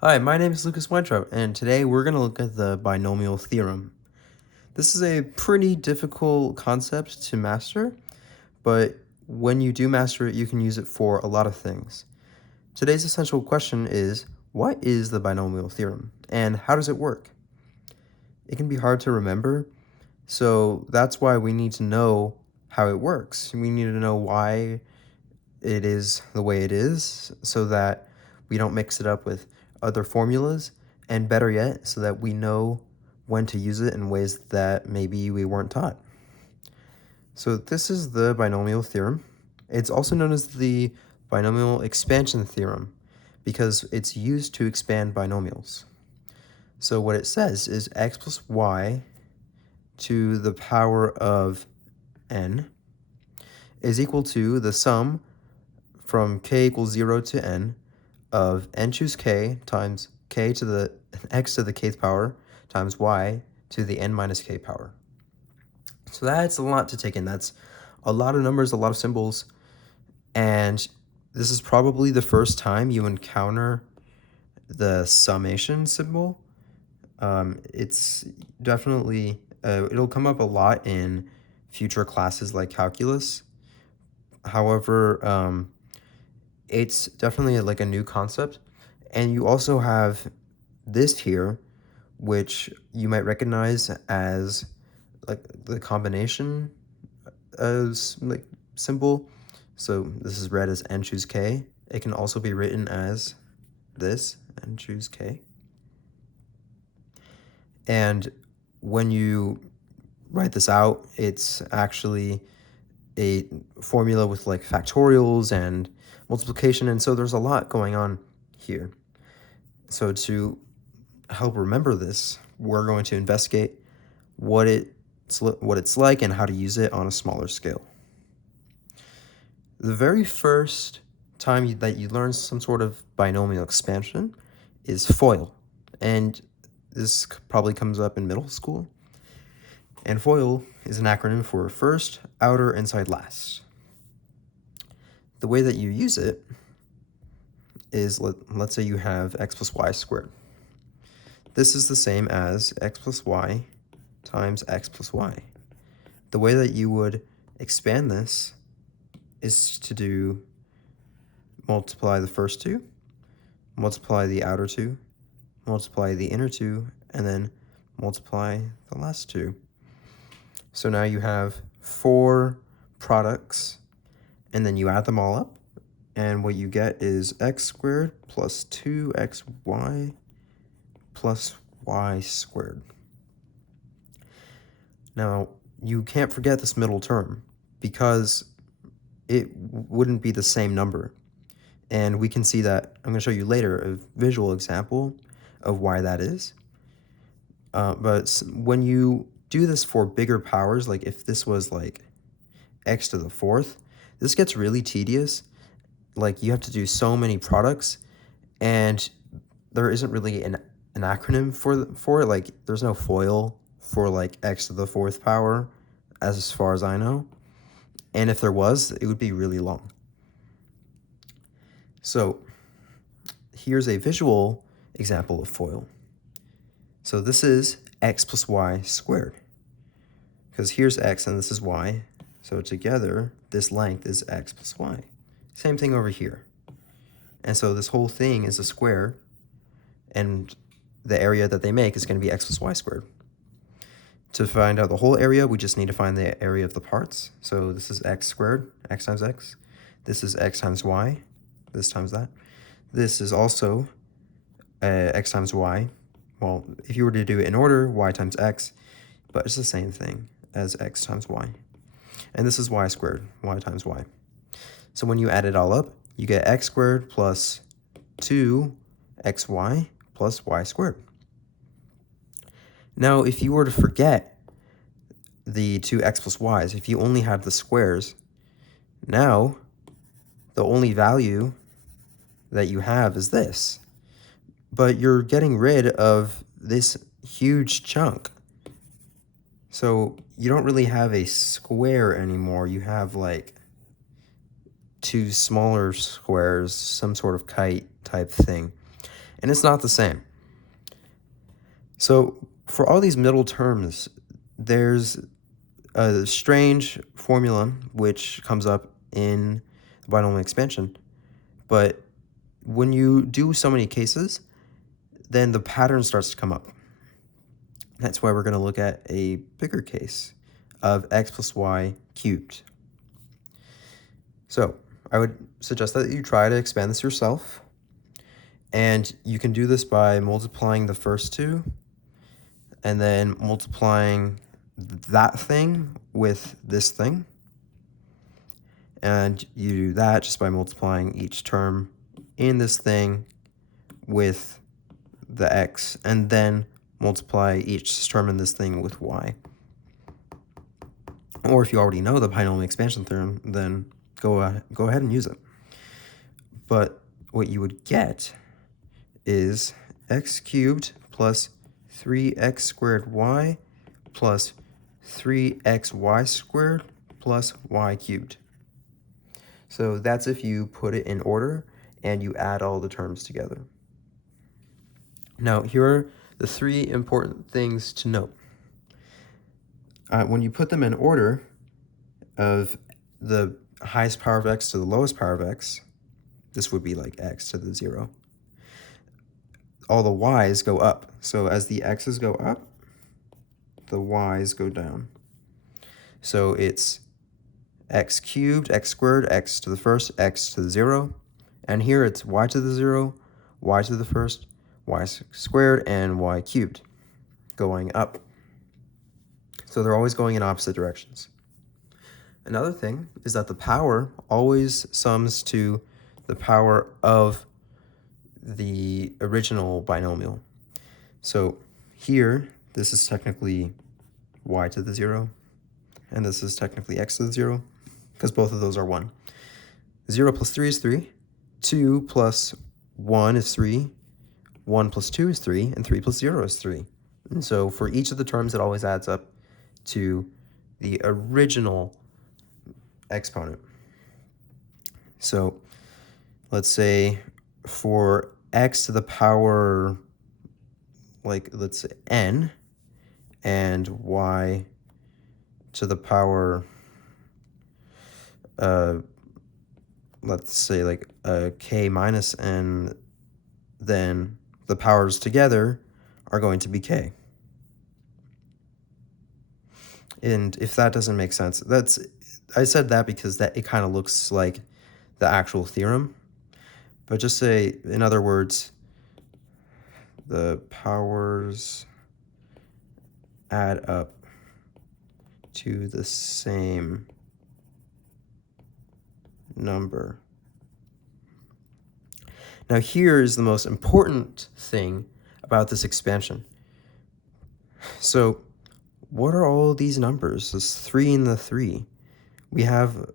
Hi, my name is Lucas Weintraub, and today we're going to look at the binomial theorem. This is a pretty difficult concept to master, but when you do master it, you can use it for a lot of things. Today's essential question is, what is the binomial theorem, and how does it work? It can be hard to remember, so that's why we need to know how it works. We need to know why it is the way it is so that we don't mix it up with other formulas, and better yet, so that we know when to use it in ways that maybe we weren't taught. So this is the binomial theorem. It's also known as the binomial expansion theorem because it's used to expand binomials. So what it says is x plus y to the power of n is equal to the sum from k equals 0 to n of n choose k times k to the x to the kth power times y to the n minus k power. So that's a lot to take in. That's a lot of numbers, a lot of symbols, and this is probably the first time you encounter the summation symbol. It's definitely, it'll come up a lot in future classes like calculus. However, it's definitely like a new concept. And you also have this here, which you might recognize as like the combination as like symbol. So this is read as n choose k. It can also be written as this, n choose k. And when you write this out, it's actually a formula with like factorials and multiplication, and so there's a lot going on here. So to help remember this, we're going to investigate what it's like and how to use it on a smaller scale. The very first time that you learn some sort of binomial expansion is FOIL, and this probably comes up in middle school. And FOIL is an acronym for first, outer, inside, last. The way that you use it is, let's say you have x plus y squared. This is the same as x plus y times x plus y. The way that you would expand this is to do multiply the first two, multiply the outer two, multiply the inner two, and then multiply the last two. So now you have 4 products, and then you add them all up, and what you get is x squared plus 2xy plus y squared. Now, you can't forget this middle term because it wouldn't be the same number. And we can see that, I'm going to show you later a visual example of why that is. But when you do this for bigger powers, like if this was like x to the 4th, this gets really tedious. Like you have to do so many products, and there isn't really an acronym for it. Like there's no FOIL for like x to the 4th power, as far as I know. And if there was, it would be really long. So here's a visual example of FOIL. So this is x plus y squared, because here's x and this is y. So together, this length is x plus y. Same thing over here. And so this whole thing is a square, and the area that they make is going to be x plus y squared. To find out the whole area, we just need to find the area of the parts. So this is x squared, x times x. This is x times y, this times that. This is also x times y. Well, if you were to do it in order, y times x, but it's the same thing as x times y. And this is y squared, y times y. So when you add it all up, you get x squared plus 2xy plus y squared. Now, if you were to forget the 2x plus y's, if you only have the squares, now the only value that you have is this. But you're getting rid of this huge chunk. So you don't really have a square anymore. You have like 2 smaller squares, some sort of kite type thing. and it's not the same. So for all these middle terms, there's a strange formula which comes up in the binomial expansion, but when you do so many cases, then the pattern starts to come up. That's why we're going to look at a bigger case of x plus y cubed. So I would suggest that you try to expand this yourself, and you can do this by multiplying the first two and then multiplying that thing with this thing, and you do that just by multiplying each term in this thing with the x, and then multiply each term in this thing with y. Or if you already know the binomial expansion theorem, then go ahead and use it. But what you would get is x cubed plus 3x squared y plus 3xy squared plus y cubed. So that's if you put it in order and you add all the terms together. Now, here are the three important things to note. When you put them in order of the highest power of x to the lowest power of x, this would be like x to the 0. All the y's go up. So as the x's go up, the y's go down. So it's x cubed, x squared, x to the first, x to the 0. And here it's y to the 0, y to the first, y squared, and y cubed going up. So they're always going in opposite directions. Another thing is that the power always sums to the power of the original binomial. So here, this is technically y to the 0, and this is technically x to the 0, because both of those are 1. 0 plus 3 is 3, 2 plus 1 is 3, 1 plus 2 is 3, and 3 plus 0 is 3. And so for each of the terms, it always adds up to the original exponent. So let's say for x to the power, like let's say n, and y to the power, let's say like k minus n, then the powers together are going to be k. And if that doesn't make sense, I said that because it kind of looks like the actual theorem. But just say, in other words, the powers add up to the same number. Now here's the most important thing about this expansion. So what are all these numbers? This 3 and the 3. We have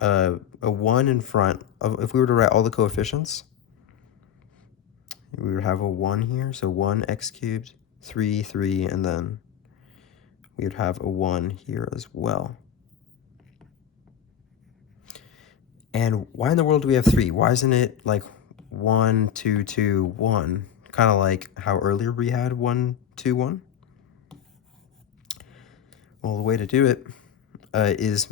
a 1 in front of, if we were to write all the coefficients, we would have a 1 here. So 1x cubed, 3, 3, and then we would have a 1 here as well. And why in the world do we have 3? Why isn't it like 1, 2, 2, 1? Kind of like how earlier we had 1, 2, 1. Well, the way to do it is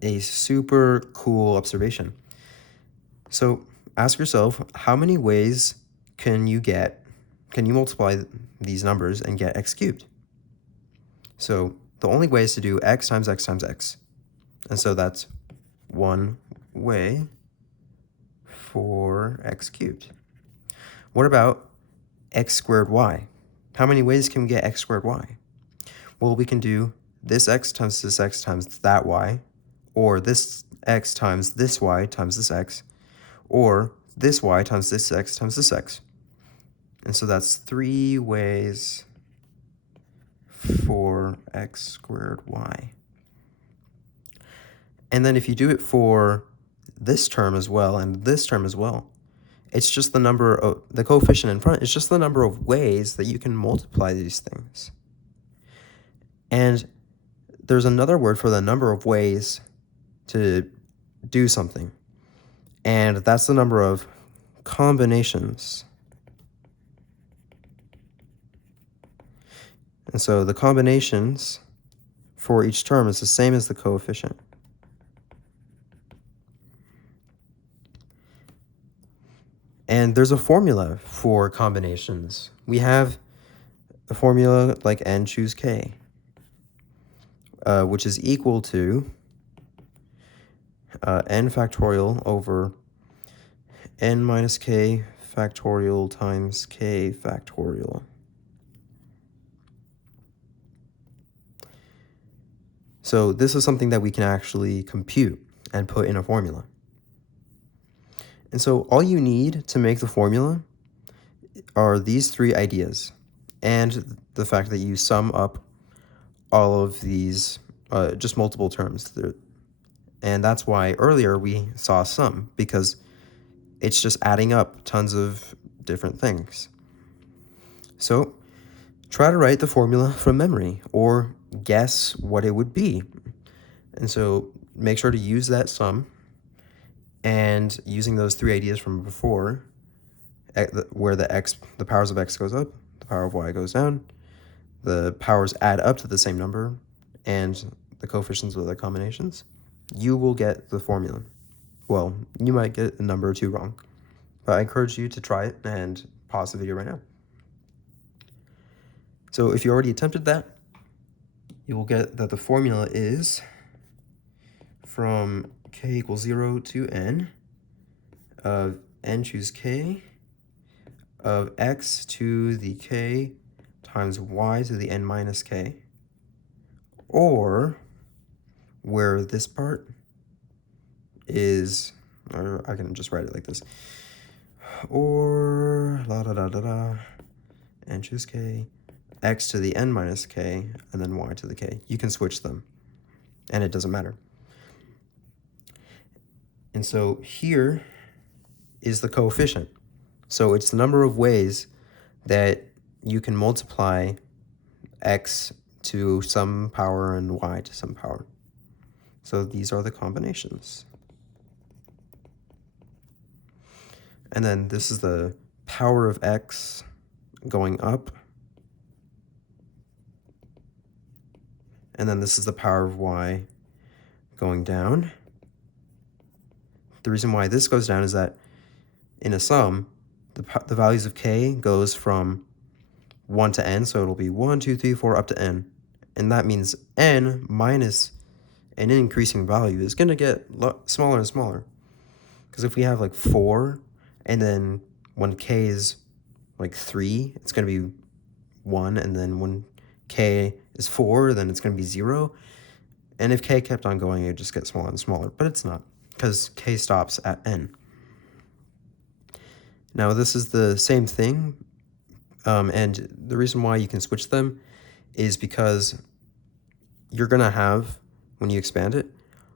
a super cool observation. So ask yourself, how many ways can you multiply these numbers and get x cubed? So the only way is to do x times x times x. And so that's one way for x cubed. What about x squared y? How many ways can we get x squared y? Well, we can do this x times that y, or this x times this y times this x, or this y times this x times this x. And so that's 3 ways for x squared y. And then if you do it for this term as well and this term as well, it's just the number of the coefficient in front. It's just the number of ways that you can multiply these things. And there's another word for the number of ways to do something, and that's the number of combinations And so the combinations for each term is the same as the coefficient. And there's a formula for combinations. We have a formula like n choose k, which is equal to n factorial over n minus k factorial times k factorial. So this is something that we can actually compute and put in a formula. And so all you need to make the formula are these three ideas and the fact that you sum up all of these, just multiple terms. And that's why earlier we saw sum, because it's just adding up tons of different things. So try to write the formula from memory or guess what it would be. And so make sure to use that sum, and using those three ideas from before, where the powers of x goes up, the power of y goes down, the powers add up to the same number, and the coefficients of the combinations, you will get the formula. Well, you might get a number or two wrong, but I encourage you to try it and pause the video right now. So if you already attempted that, you will get that the formula is from k equals 0 to n of n choose k of x to the k times y to the n minus k, or where this part is, or I can just write it like this, or n choose k, x to the n minus k, and then y to the k. You can switch them, and it doesn't matter. And so here is the coefficient. So it's the number of ways that you can multiply x to some power and y to some power. So these are the combinations. And then this is the power of x going up. And then this is the power of y going down. The reason why this goes down is that in a sum, the values of k goes from 1 to n, so it'll be 1, 2, 3, 4, up to n. And that means n minus an increasing value is going to get smaller and smaller. Because if we have like 4, and then when k is like 3, it's going to be 1, and then when k is 4, then it's going to be 0. And if k kept on going, it would just get smaller and smaller. But it's not, because k stops at n. Now this is the same thing, and the reason why you can switch them is because you're going to have, when you expand it,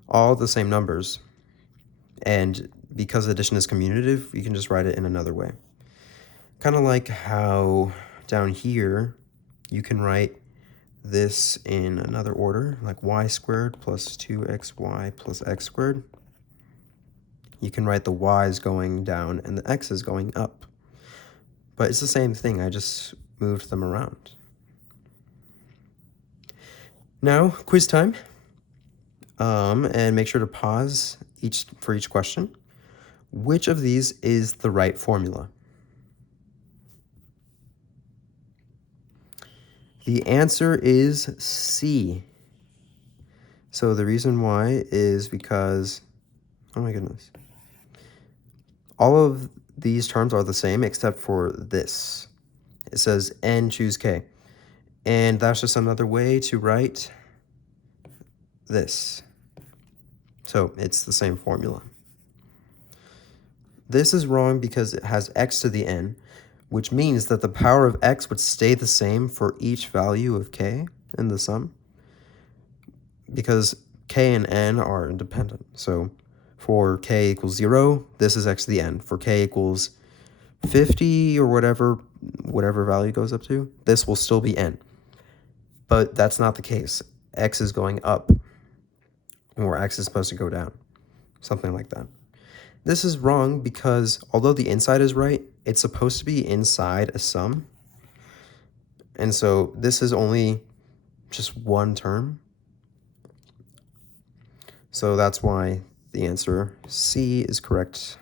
all the same numbers. And because addition is commutative, you can just write it in another way. Kind of like how down here, you can write this in another order, like y squared plus 2xy plus x squared. You can write the y's going down and the x's going up. But it's the same thing, I just moved them around. Now, quiz time. And make sure to pause for each question. Which of these is the right formula? The answer is C. So the reason why is because, oh my goodness, all of these terms are the same except for this. It says n choose k. And that's just another way to write this. So it's the same formula. This is wrong because it has x to the n, which means that the power of x would stay the same for each value of k in the sum, because k and n are independent. So for k equals 0, this is x to the n. For k equals 50 or whatever value goes up to, this will still be n. But that's not the case. X is going up, or x is supposed to go down, something like that. This is wrong because although the inside is right, it's supposed to be inside a sum. And so this is only just one term. So that's why the answer C is correct.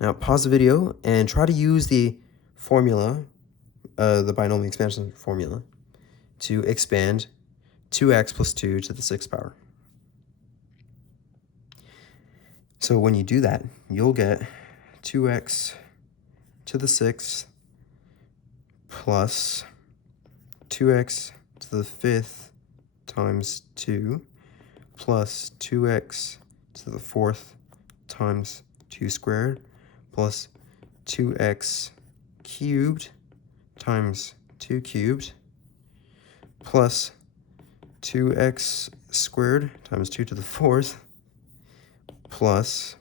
Now pause the video and try to use the formula, the binomial expansion formula, to expand 2x plus 2 to the 6th power. So when you do that, you'll get 2x to the 6th plus 2x to the 5th times 2 plus 2x to the 4th times 2 squared plus 2x cubed times 2 cubed plus 2x squared times 2 to the 4th plus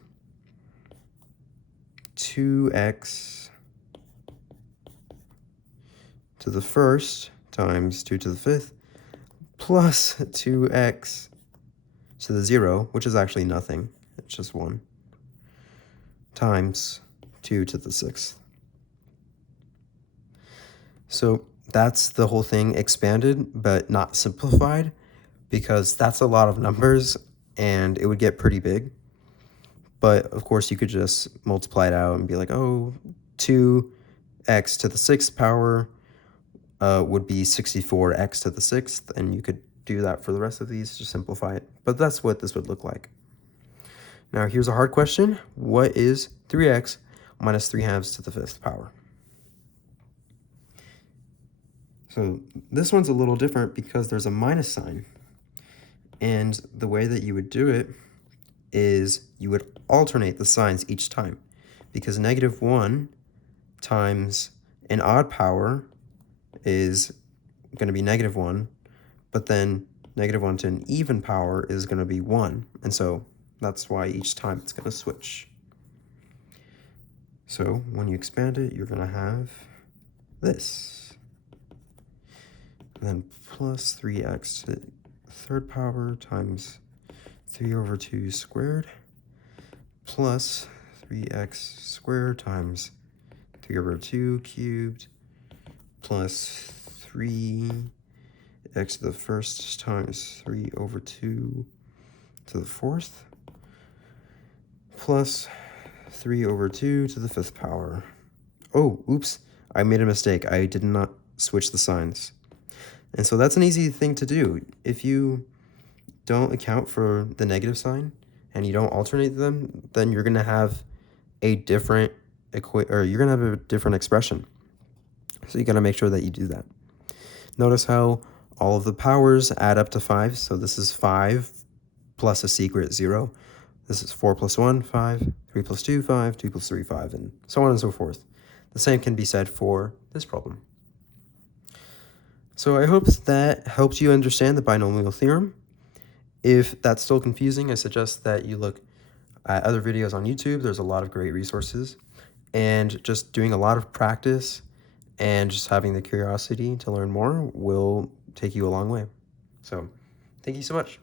2x to the 1st times 2 to the 5th plus 2x to the 0, which is actually nothing, it's just 1, times 2 to the 6th. So that's the whole thing expanded, but not simplified, because that's a lot of numbers and it would get pretty big. But of course you could just multiply it out and be like, oh, 2x to the 6th power would be 64x to the 6th, and you could do that for the rest of these to simplify it. But that's what this would look like. Now here's a hard question. What is 3x minus 3 halves to the 5th power? So this one's a little different because there's a minus sign. And the way that you would do it is you would alternate the signs each time, because -1 times an odd power is going to be -1, but then -1 to an even power is going to be 1. And so that's why each time it's going to switch. So when you expand it, you're going to have this. And then plus 3x to the 3rd power times 3 over 2 squared plus 3x squared times 3 over 2 cubed plus 3x to the 1st times 3 over 2 to the 4th plus 3 over 2 to the 5th power. Oh, oops, I made a mistake. I did not switch the signs. And so that's an easy thing to do. If you don't account for the negative sign and you don't alternate them, then you're going to have a different expression. So you got to make sure that you do that. Notice how all of the powers add up to 5. So this is 5 plus a secret 0. This is 4 plus 1, 5, 3 plus 2, 5, 2 plus 3, 5, and so on and so forth. The same can be said for this problem. So I hope that helps you understand the binomial theorem. If that's still confusing, I suggest that you look at other videos on YouTube. There's a lot of great resources. And just doing a lot of practice and just having the curiosity to learn more will take you a long way. So thank you so much.